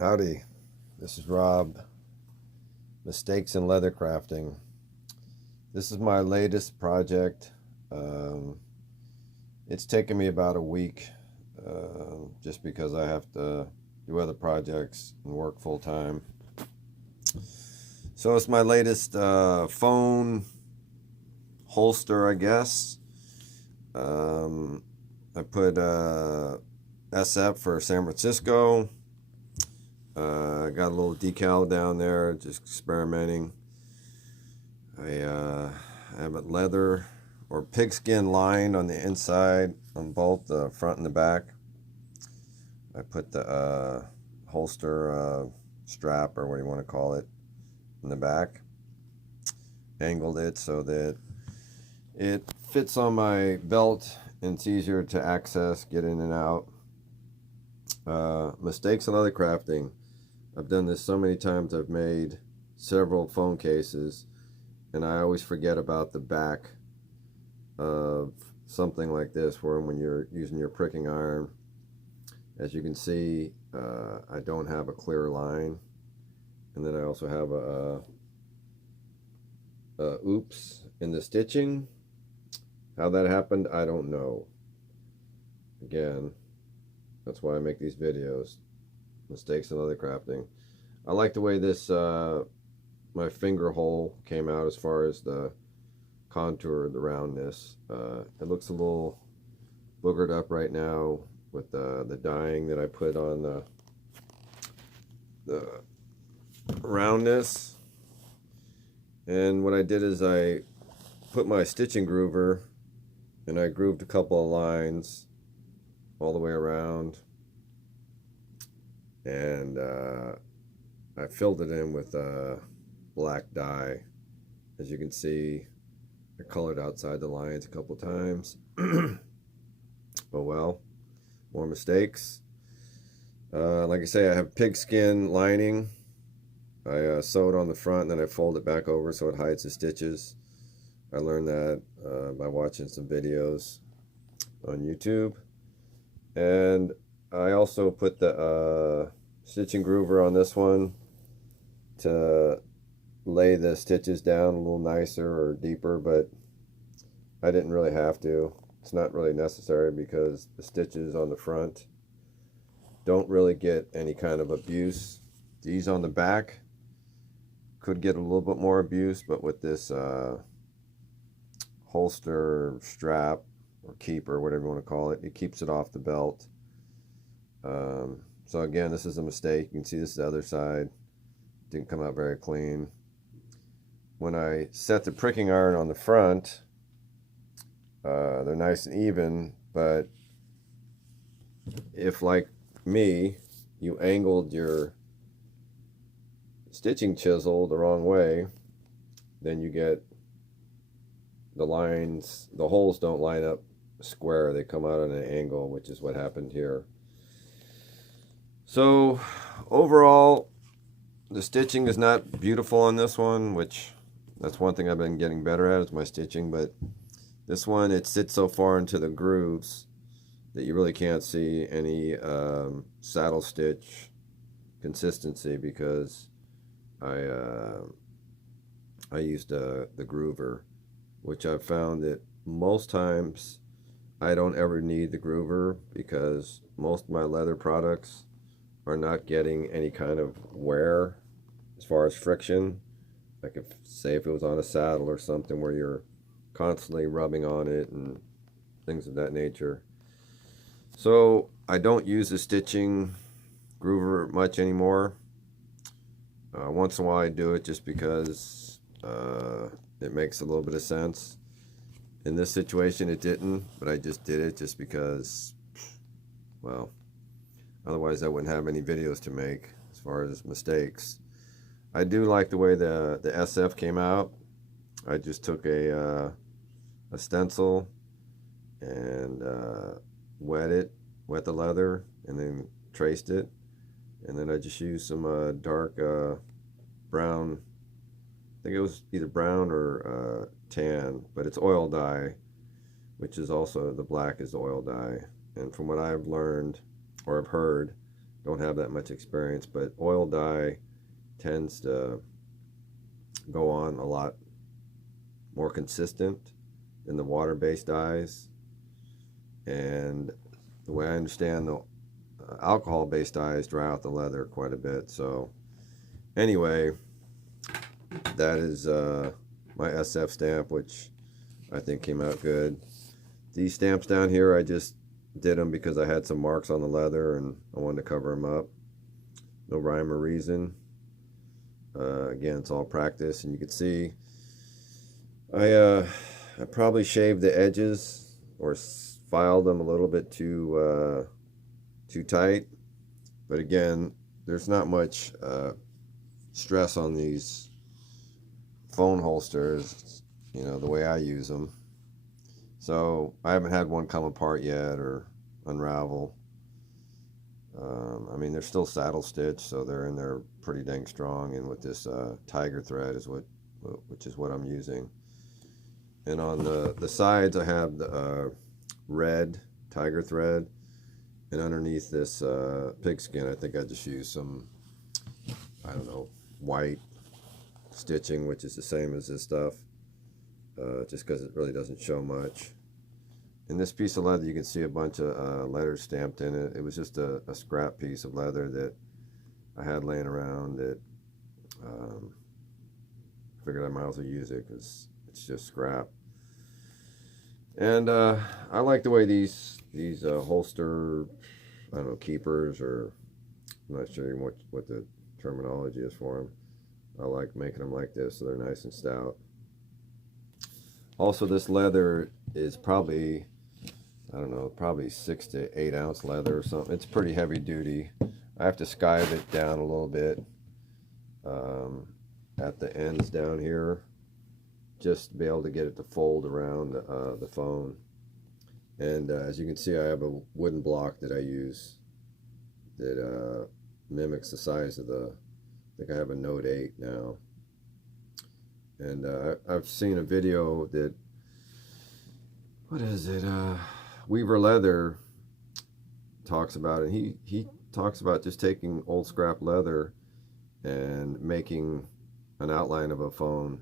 Howdy, this is Rob, Mistakes in Leather Crafting. This is my latest project. It's taken me about a week just because I have to do other projects and work full time. So it's my latest phone holster, I guess. I put SF for San Francisco. I got a little decal down there, just experimenting. I have it leather or pigskin lined on the inside on both the front and the back. I put the holster strap, or what do you want to call it, in the back. Angled it so that it fits on my belt and it's easier to access, get in and out. Mistakes in leather crafting. I've done this so many times. I've made several phone cases, and I always forget about the back of something like this, where when you're using your pricking iron, as you can see, I don't have a clear line, and then I also have a oops in the stitching. How that happened, I don't know. Again, that's why I make these videos. Mistakes in leather crafting. I like the way this my finger hole came out as far as the contour, the roundness. It looks a little boogered up right now with the dyeing that I put on the roundness. And what I did is I put my stitching groover and I grooved a couple of lines all the way around, and I filled it in with black dye. As you can see, I colored outside the lines a couple times. Oh well, more mistakes. Like I say, I have pigskin lining. I sew it on the front, and then I fold it back over so it hides the stitches. I learned that by watching some videos on YouTube. And I also put the stitching groover on this one to lay the stitches down a little nicer or deeper, but I didn't really have to. It's not really necessary because the stitches on the front don't really get any kind of abuse. These on the back could get a little bit more abuse, but with this holster strap or keeper, whatever you want to call it, it keeps it off the belt. So again, this is a mistake. You can see this is the other side. Didn't come out very clean. When I set the pricking iron on the front, they're nice and even, but if, like me, you angled your stitching chisel the wrong way, then you get the lines, the holes don't line up square, they come out at an angle, which is what happened here. So overall, the stitching is not beautiful on this one, which that's one thing I've been getting better at, is my stitching. But this one, it sits so far into the grooves that you really can't see any saddle stitch consistency, because I used the groover, which I've found that most times I don't ever need the groover, because most of my leather products are not getting any kind of wear as far as friction. Like, if it was on a saddle or something where you're constantly rubbing on it and things of that nature. So I don't use the stitching groover much anymore. Once in a while I do it just because it makes a little bit of sense. In this situation it didn't, but I just did it just because, well, otherwise I wouldn't have any videos to make as far as mistakes. I do like the way the SF came out. I just took a stencil and wet the leather, and then traced it, and then I just used some dark brown, I think it was either brown or tan, but it's oil dye, which is also, the black is the oil dye. And from what I've learned or have heard, don't have that much experience, but oil dye tends to go on a lot more consistent than the water-based dyes. And the way I understand, the alcohol-based dyes dry out the leather quite a bit. So anyway, that is my SF stamp, which I think came out good. These stamps down here, I just did them because I had some marks on the leather and I wanted to cover them up. No rhyme or reason. Again, it's all practice, and you can see I probably shaved the edges or filed them a little bit too tight. But again, there's not much stress on these phone holsters, you know, the way I use them. So I haven't had one come apart yet or unravel. I mean, they're still saddle stitched, so they're in there pretty dang strong. And with this tiger thread which is what I'm using. And on the sides, I have the red tiger thread, and underneath this pigskin, I think I just used some, I don't know, white stitching, which is the same as this stuff, just because it really doesn't show much. In this piece of leather, you can see a bunch of letters stamped in it. It was just a scrap piece of leather that I had laying around that figured I might as well use it because it's just scrap. And I like the way these holster, I don't know, keepers, or I'm not sure even what the terminology is for them. I like making them like this so they're nice and stout. Also, this leather is probably, I don't know, probably 6 to 8 ounce leather or something. It's pretty heavy duty. I have to skive it down a little bit at the ends down here, just to be able to get it to fold around the phone. And as you can see, I have a wooden block that I use that mimics the size of I think I have a Note 8 now. And I've seen a video that, what is it, Weaver Leather talks about it. He talks about just taking old scrap leather and making an outline of a phone,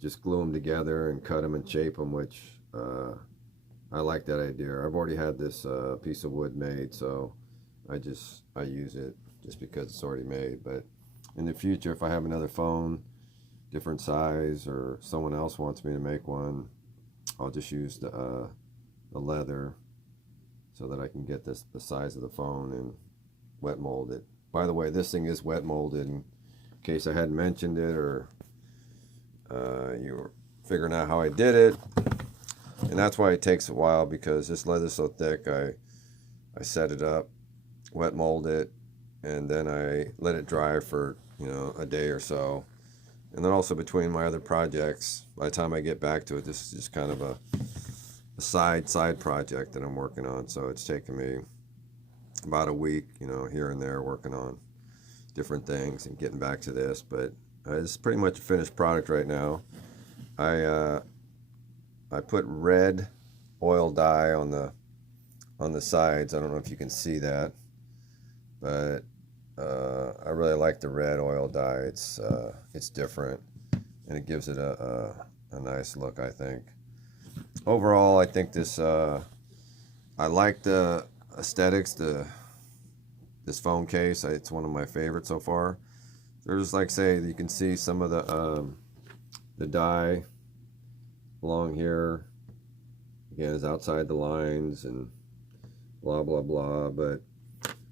just glue them together and cut them and shape them, which I like that idea. I've already had this piece of wood made, so I use it just because it's already made. But in the future, if I have another phone, different size, or someone else wants me to make one, I'll just use the leather so that I can get the size of the phone and wet mold it. By the way, this thing is wet molded, in case I hadn't mentioned it, or you were figuring out how I did it. And that's why it takes a while, because this leather's so thick. I set it up, wet mold it, and then I let it dry for, you know, a day or so. And then also between my other projects, by the time I get back to it, this is just kind of a side project that I'm working on. So it's taken me about a week, you know, here and there, working on different things and getting back to this. But it's pretty much a finished product right now. I put red oil dye on the sides. I don't know if you can see that, but I really like the red oil dye. It's different, and it gives it a nice look, I think. Overall, I think this, I like the aesthetics, this phone case. It's one of my favorites so far. There's, like, say, you can see some of the dye along here. Again, is outside the lines and blah blah blah. But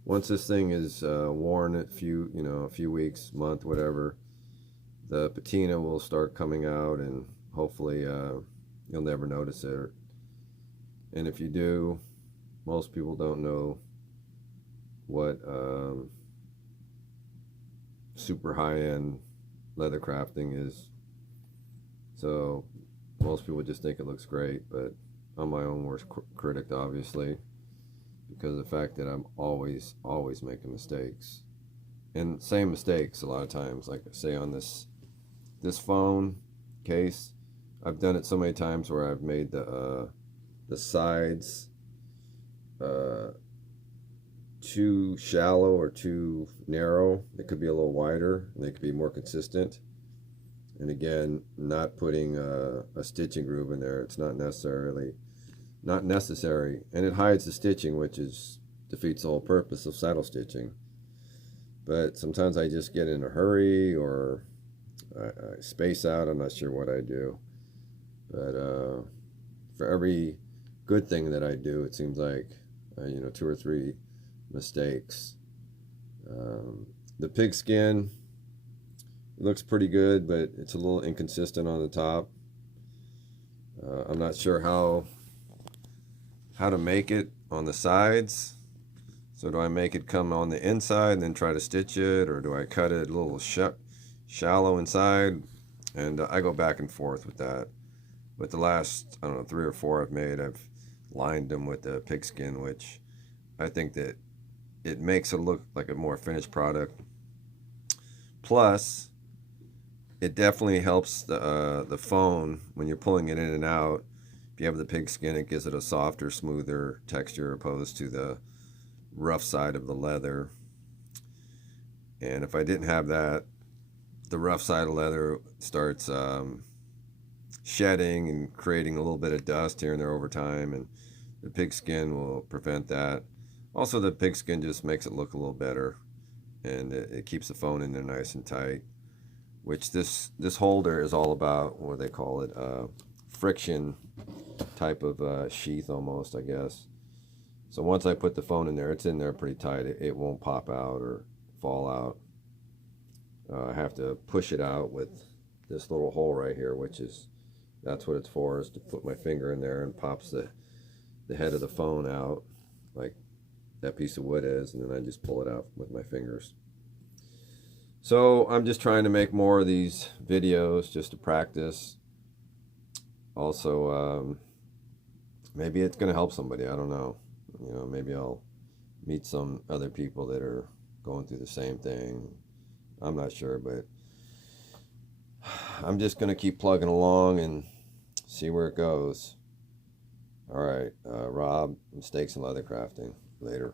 once this thing is worn a few weeks, month, whatever, the patina will start coming out, and hopefully you'll never notice it. And if you do, most people don't know what super high-end leather crafting is. So most people just think it looks great, but I'm my own worst critic, obviously, because of the fact that I'm always making mistakes, and same mistakes a lot of times. Like, say on this phone case, I've done it so many times where I've made the sides too shallow or too narrow. They could be a little wider, and they could be more consistent. And again, not putting a stitching groove in there. It's not necessary, and it hides the stitching, which defeats the whole purpose of saddle stitching. But sometimes I just get in a hurry, or I space out. I'm not sure what I do, but for every good thing that I do, it seems like 2 or 3 mistakes. The pigskin, it looks pretty good, but it's a little inconsistent on the top. I'm not sure how to make it on the sides. So do I make it come on the inside and then try to stitch it, or do I cut it a little shallow inside? And I go back and forth with that. But the last, I don't know, 3 or 4 I've made, I've lined them with the pigskin, which I think that it makes it look like a more finished product. Plus, it definitely helps the phone when you're pulling it in and out. If you have the pigskin, it gives it a softer, smoother texture opposed to the rough side of the leather. And if I didn't have that, the rough side of leather starts shedding and creating a little bit of dust here and there over time, and the pigskin will prevent that. Also, the pigskin just makes it look a little better, and it keeps the phone in there nice and tight, which this holder is all about. What do they call it? Friction type of sheath almost, I guess. So once I put the phone in there, it's in there pretty tight. It won't pop out or fall out. I have to push it out with this little hole right here, that's what it's for, is to put my finger in there and pops the head of the phone out like that piece of wood is, and then I just pull it out with my fingers. So I'm just trying to make more of these videos just to practice. Also, maybe it's going to help somebody. I don't know. Maybe I'll meet some other people that are going through the same thing. I'm not sure, but I'm just going to keep plugging along and see where it goes. All right, Rob, Mistakes in Leather Crafting. Later.